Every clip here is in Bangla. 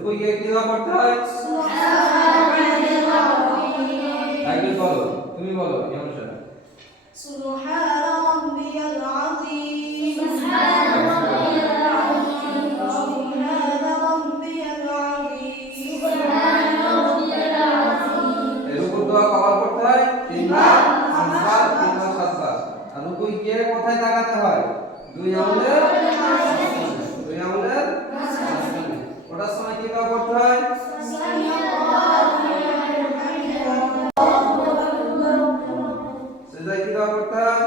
রুকু গিয়ে কি দোয়া করতে হয়? একটু বলো, তুমি বলো ইমাম سبحان ربي العظيم سبحان ربي العظيم سبحان ربي العظيم سبحان ربي العظيم এই রুকু দোয়া কবার করতে হয়? তিনবার, পাঁচবার, তিনবার, সাতবার। আর রুকু গিয়ে কোথায় তাকাতে হয়? দুই আঙ্গুলের মাঝখানে। ওটার সময় কি দোয়া করতে হয়? সেটাই কি দোয়া করতে হয়?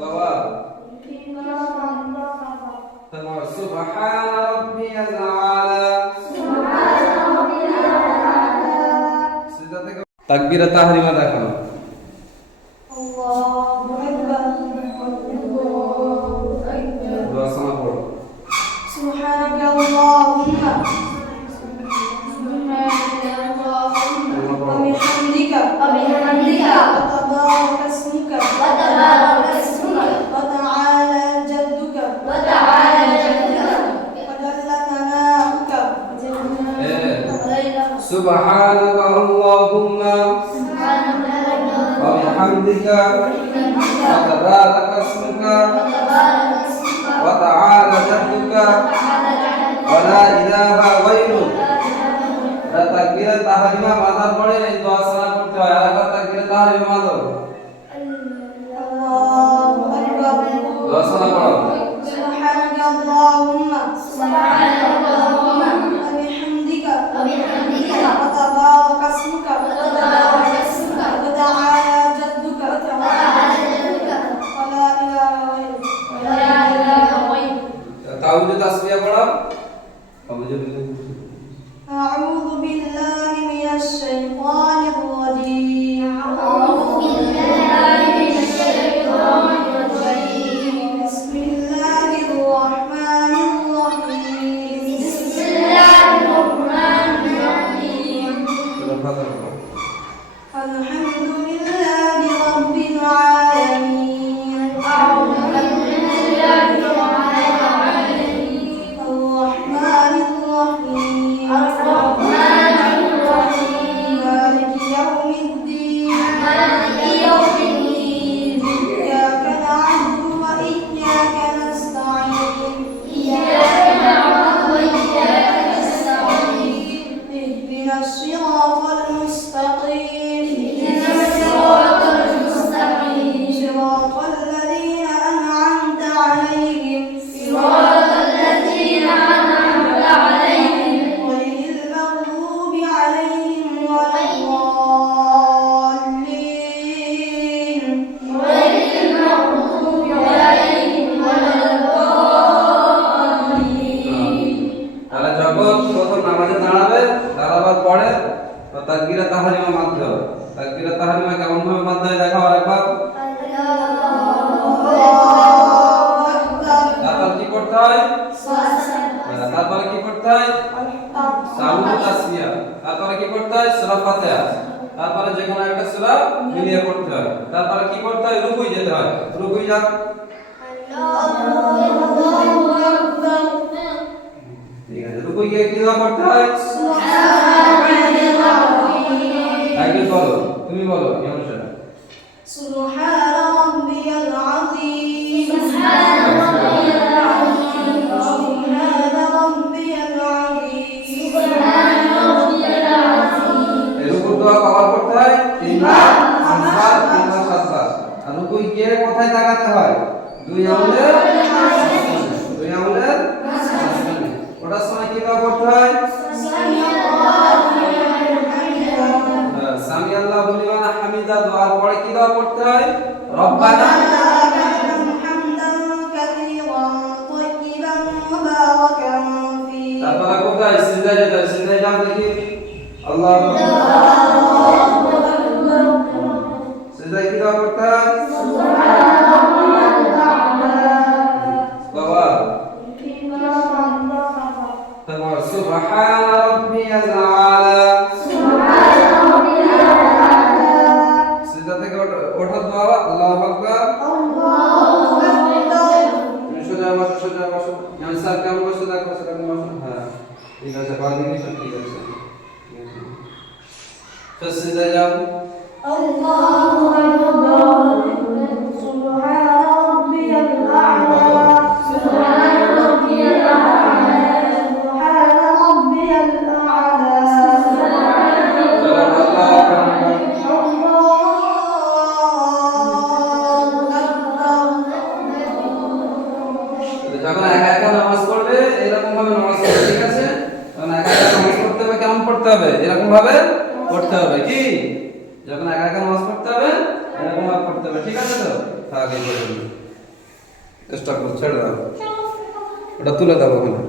বাবা তারপর সুবহান রাব্বিয়াল আলা। সেটা থেকে তাকবীরা তাহরিমা দেখানো। الله أكبر দোয়া শোনা পড়ো। سبحانك اللهم وبحمدك وبحمدك وتبارك اسمك وتبارك اسمك وتعالى جدك وتعالى جدك وجل ثناؤك سبحانك اللهم وبحمدك وتبارك اسمك وتعالى جدك ولا إله غيرك। তাকবীরা তাহরিমা মাথার পরে এই দোয়া সানা করতে হয়। আর একবার তাকবীরা তাহরিমা মাদো الله أكبر দোয়া সানা পড়ো। سبحانك اللهم سبحانك اللهم وبحمدك وبحمدك وتبارك اسمك وتبارك اسمك وتعالى جدك وتعالى جدك ولا إله غيرك ولا إله غيرك তাওহীদ তাসবিহ পড়ো। أعوذ بالله من الشيطان الرجيم أعوذ بالله من الشيطان الرجيم بسم الله الرحمن الرحيم بسم الله الرحمن الرحيم الحمد لله رب العالمين أعوذ بالله رب العالمين الرحمن الرحيم الرحمن الرحيم مالك يوم الدين مالك يوم الدين إياك نعبد وإياك نستعين إياك نعبد وإياك نستعين اهدنا الصراط المستقيم اهدنا الصراط المستقيم صراط الذين أنعمت عليهم صراط الذين أنعمت عليهم غير المغضوب عليهم ولا الضالين غير المغضوب عليهم ولا الضالين তাহলে যখন প্রথম নামাজে দাঁড়াবে, দাঁড়াবার পরে তাকবীরা তাহরিমা মানতে হবে। তাকবীরা তাহরিমা কেমন ভাবে মানতে হয় দেখাও আরেকবার। তারপর কি করতে হয়? তারপরে কি করতে হয়? সামনে তাসবিহ। তারপরে কি করতে হয়? সূরা ফাতিহা। তারপরে যে কোনো একটা সূরা মিলিয়ে পড়তে হয়। তারপরে কি করতে হয়? রুকুই যেতে হয়। রুকুই যাও। ঠিক আছে, রুকুই গিয়ে কি দোয়া করতে হয়? একটু বলো, তুমি বলো ইমাম সাহেব। سبحان ربي العظيم سبحان ربي العظيم سبحان ربي العظيم سبحان ربي العظيم এই রুকুর দোয়া কবার করতে হয়? তিনবার, পাঁচবার, তিনবার, সাতবার। আর রুকুই গিয়ে কোথায় তাকাতে হয়? দুই আঙ্গুলের মাঝখানে। ওটার সময় কি দোয়া করতে হয়? সামি আল্লাহু লিমান হামিদা দোয়ার পরে কি দোয়া করতে হয়? রব্বানা। حمدا كثيرا طيبا مباركا فيه তারপরে কোথায়? সিজদায় যেতে হয়। সিজদায় যাও দেখি। আল্লাহু সিজদায় কি দোয়া করতে হয়? বাবা তারপর সুবহান রাব্বিয়াল আলা। সিজদা থেকে ওঠার দোয়া আল্লাহু আকবার। الله أكبر সোজা বসো, সোজা বসো। ইমাম স্যার সোজা সিজদায় যাও الله أكبر سبحان ربي الأعلى سبحان ربي الأعلى سبحان ربي الأعلى যখন একা একা নামাজ পড়বে এরকম ভাবে নামাজ পড়বে ঠিক আছে যখন একা একা নামাজ পড়তে হবে কেমন পড়তে হবে এরকম ভাবে পড়তে হবে কি যখন একা একা নামাজ পড়তে হবে এরকম ভাবে পড়তে হবে ঠিক আছে তো আগে বলুন চেষ্টা করো ছেড়ে দাও ওটা তুলে দাও ওখানে